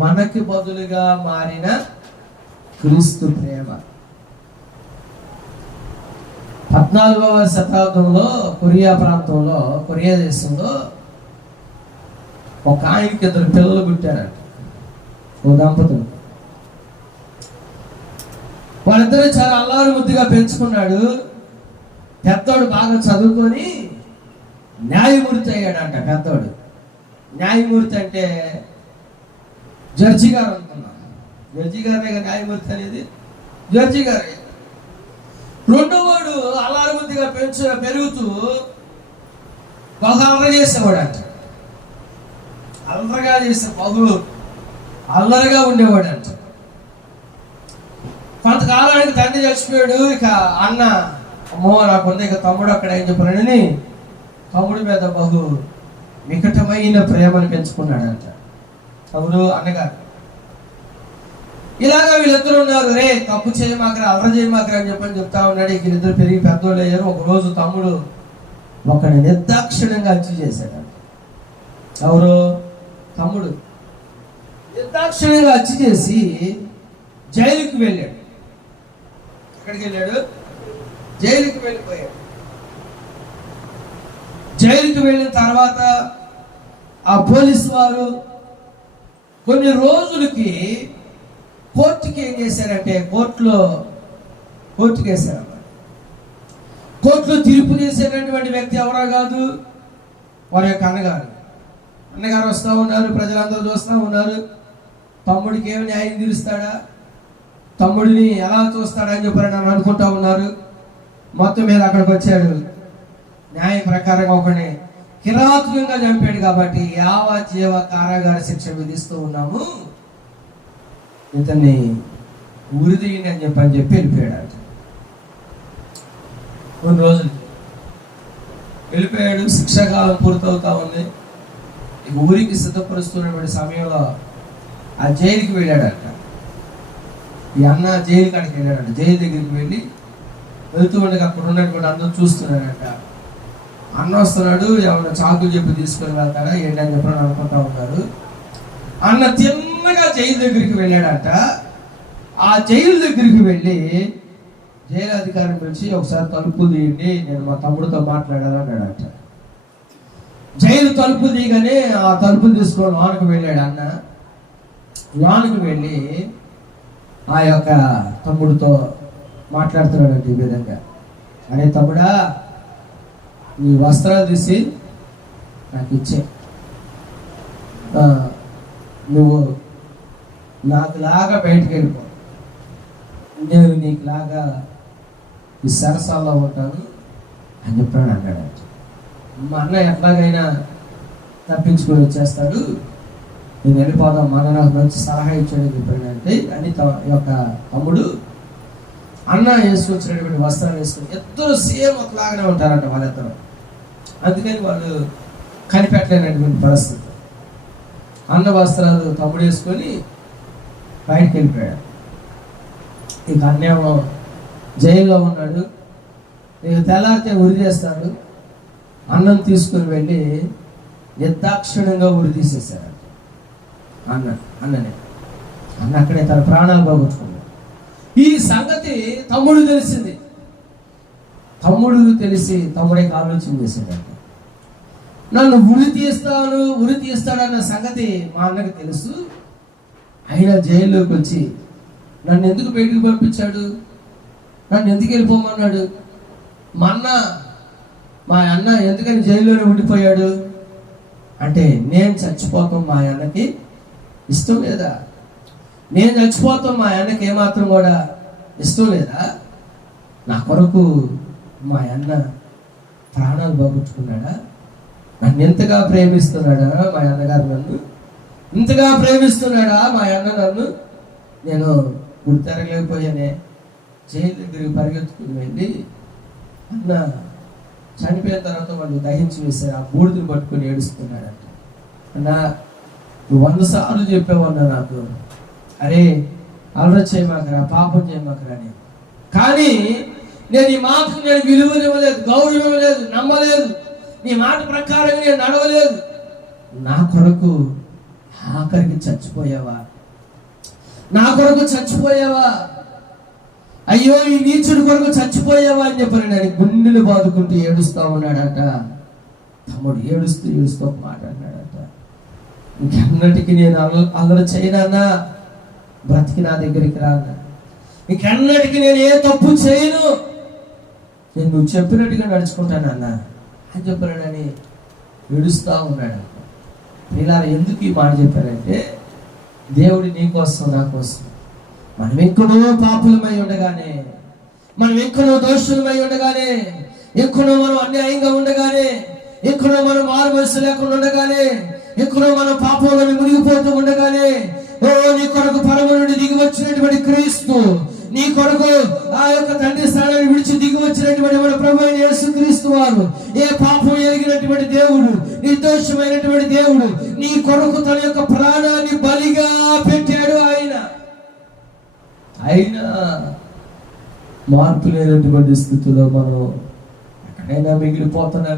మనకి బదులుగా మారిన క్రీస్తు ప్రేమ. 14వ శతాబ్దంలో కొరియా ప్రాంతంలో, కొరియా దేశంలో ఒక ఆయనకి 2 పిల్లలు పుట్టారంట. ఓ దంపతులు. వాళ్ళిద్దరూ చాలా అల్లారు ముద్దుగా పెంచుకున్నాడు. పెద్దోడు బాగా చదువుకొని న్యాయమూర్తి అయ్యాడంట. పెద్దోడు న్యాయమూర్తి అంటే జడ్జి గారు అనుకున్నాను. జడ్జి గారే న్యాయమూర్తి అనేది, జడ్జి గారే. రెండోవాడు అల్లారు ముద్దుగా పెరుగుతూ బాగా అల్లరి చేసేవాడు అంట. అల్లరిగా చేసే అల్లరిగా ఉండేవాడు అంట. కొంతకాలానికి తండ్రి చచ్చిపోయాడు. ఇక అన్న అమ్మో నాకుంది, ఇక తమ్ముడు అక్కడ ఏం చెప్పానని తమ్ముడి మీద బహు నికటమైన ప్రేమను పెంచుకున్నాడంట. తమ్ముడు అన్నగారు ఇలాగా వీళ్ళిద్దరు ఉన్నారు. రే తప్పు చేయమాకరా, అల్లరి చేయమాకరా అని చెప్తా ఉన్నాడు. ఇక వీళ్ళిద్దరు పెరిగి పెద్దోళ్ళు అయ్యారు. ఒకరోజు తమ్ముడు ఒకడిని నిర్దాక్షిణ్యంగా హత్య చేశాడంట. ఎవరు? తమ్ముడు నిర్దాక్షిణ్యంగా హత్య చేసి జైలుకి వెళ్ళాడు. ఎక్కడికి వెళ్ళాడు? జైలుకి వెళ్ళిపోయాడు. జైలుకి వెళ్ళిన తర్వాత ఆ పోలీసు వారు కొన్ని రోజులకి కోర్టుకి ఏం చేశారంటే కోర్టుకి వేశారన్నమాట. కోర్టులో తీర్పు చేసేటటువంటి వ్యక్తి ఎవరో కాదు, వారి యొక్క అన్నగారు వస్తూ ఉన్నారు. ప్రజలందరూ చూస్తూ ఉన్నారు. తమ్ముడికి ఏమి న్యాయం తీరుస్తాడా, తమ్ముడిని ఎలా చూస్తాడా అని చెప్పారని అనుకుంటా ఉన్నారు. మొత్తం మీద అక్కడికి వచ్చాడు. న్యాయం ప్రకారంగా ఒకరిని కిరాతకంగా చంపాడు కాబట్టి యావజ్జీవ కారాగార శిక్ష విధిస్తూ ఉన్నాము, ఇతన్ని ఉరిదీయండి అని చెప్పి వెళ్ళిపోయాడు. కొన్ని రోజులు వెళ్ళిపోయాడు. శిక్షాకాలం పూర్తవుతా ఉంది. ఇక ఊరికి సిద్ధపరుస్తున్నటువంటి సమయంలో ఆ జైలుకి వెళ్ళాడంట. ఈ అన్న జైలు కాడికి వెళ్ళాడంట. జైలు దగ్గరికి వెళ్ళి వెళ్తూ ఉండగా అక్కడ ఉన్నటువంటి అందరూ చూస్తున్నాడంట. అన్న వస్తున్నాడు, ఏమన్నా చాకులు చెప్పి తీసుకొని వెళ్తాడా ఏంటని చెప్పని అనుకుంటా ఉన్నారు. అన్న తిన్నగా జైలు దగ్గరికి వెళ్ళాడంట. ఆ జైలు దగ్గరికి వెళ్ళి జైలు అధికారిని పిలిచి ఒకసారి తలుపు తీయండి, నేను మా తమ్ముడితో మాట్లాడాలన్నాడంట. జైలు తలుపు తీయగానే ఆ తలుపులు తీసుకొని లోనికి వెళ్ళాడు అన్న. లోనికి వెళ్ళి ఆ యొక్క తమ్ముడితో మాట్లాడుతున్నాడంట ఈ విధంగా. అరే తమ్ముడా, నీ వస్త్రాలు తీసి నాకు ఇచ్చే, నువ్వు నాకులాగా బయటికి వెళ్ళిపో, నేను నీకులాగా ఈ సరసాల్లో ఉంటాను అని చెప్పాడు అన్నాడు. మా అన్న ఎట్లాగైనా తప్పించుకొని వచ్చేస్తాడు, నేను వెళ్ళిపోదాం, మన నాకు మంచి సలహా ఇచ్చాడని చెప్పాడంటే అని యొక్క తమ్ముడు అన్న వేసుకొచ్చినటువంటి వస్త్రాలు వేసుకొని ఇద్దరు సేమ్ ఒకలాగానే ఉంటారంట వాళ్ళిద్దరు. అందుకని వాళ్ళు కనిపెట్టలేనటువంటి పరిస్థితి. అన్న వస్త్రాలు తమ్ముడు వేసుకొని బయటకు వెళ్ళిపోయాడు. ఇక అన్నేమో జైల్లో ఉన్నాడు. ఇక తెల్లారితే ఉరి చేస్తాడు. అన్నం తీసుకుని వెళ్ళి నిర్దాక్షిణ్యంగా ఉరి తీసేశాడు అన్ననే. అన్న అక్కడే తన ప్రాణాలు పోగొట్టుకున్నాడు. ఈ సంగతి తమ్ముడు తెలిసింది. తమ్ముడే ఆలోచన చేశాడంట. నన్ను ఉరి తీస్తాడన్న సంగతి మా అన్నకి తెలుసు. అయినా జైల్లోకి వచ్చి నన్ను ఎందుకు బయటికి పంపించాడు, నన్ను ఎందుకు వెళ్ళిపోమన్నాడు, మా అన్న ఎందుకని జైల్లోనే ఉండిపోయాడు అంటే, నేను చచ్చిపోతాం మా అన్నకి ఇష్టం లేదా, నేను చచ్చిపోతాం మా అన్నకి ఏమాత్రం కూడా ఇష్టం లేదా, నా కొరకు మా అన్న ప్రాణాలు పోగొట్టుకున్నాడా, నన్ను ఎంతగా ప్రేమిస్తున్నాడా మా అన్నగారు, నన్ను ఇంతగా ప్రేమిస్తున్నాడా మా అన్న నన్ను, నేను గుర్తెరగలేకపోయానే. జైలు దగ్గరికి పరిగెత్తుకుని వెళ్ళి అన్న చనిపోయిన తర్వాత వాళ్ళు దహించి వేశారు. ఆ బూడిదని పట్టుకుని ఏడుస్తున్నాడంట. అన్న నువ్వు 100 సార్లు చెప్పావన్నా నాకు, అరే అల్లరి చేయమాకరా, పాపం చేయమాకరా అని. కానీ నేను ఈ మాటకు నేను విలువనివ్వలేదు, గౌరవం ఇవ్వలేదు, నమ్మలేదు, నీ మాట ప్రకారం నేను నడవలేదు. నా కొరకు ఆఖరికి చచ్చిపోయావా నా కొరకు చచ్చిపోయావా, అయ్యో ఈ నీచుడి కొరకు చచ్చిపోయావా అని చెప్పని నేను గుండెలు బాదుకుంటూ ఏడుస్తా ఉన్నాడట. తమ్ముడు ఏడుస్తూ ఒక మాట అన్నాడట, ఇంకెన్నటికి నేను అల్లరి చేయనన్నా, బ్రతికి నా దగ్గరికి రాన్నా, ఇంకెన్నటికి నేను ఏ తప్పు చేయను, నేను నువ్వు చెప్పినట్టుగా నడుచుకుంటానన్నా అని చెప్పానని ఏడుస్తా ఉన్నాడు. ఇలా ఎందుకు ఈ మాట చెప్పారంటే, దేవుడు నీ కోసం నా కోసం, మనం ఎక్కడో పాపులమై ఉండగానే, మనం ఎక్కడో దోషులమై ఉండగానే, ఎక్కడో మనం అన్యాయంగా ఉండగానే, ఎక్కడో మనం మారుమనసు లేకుండా ఉండగానే, ఎక్కడో మనం పాపంలో మునిగిపోతూ ఉండగానే, ఓ నీ కొరకు పరమ నుండి దిగి వచ్చినటువంటి క్రీస్తు, నీ కొరకు ఆ యొక్క తండ్రి స్థానాన్ని విడిచి దిగి వచ్చినటువంటి మన ప్రభు యేసుక్రీస్తు వారు, ఏ పాపం ఎరిగినటువంటి దేవుడు, నిర్దోషమైనటువంటి దేవుడు, నీ కొరకు తన యొక్క ప్రాణాన్ని బలిగా పెట్టాడు. అయినా మార్పు లేనటువంటి స్థితిలో మనం ఎక్కడైనా మిగిలిపోతున్నాం.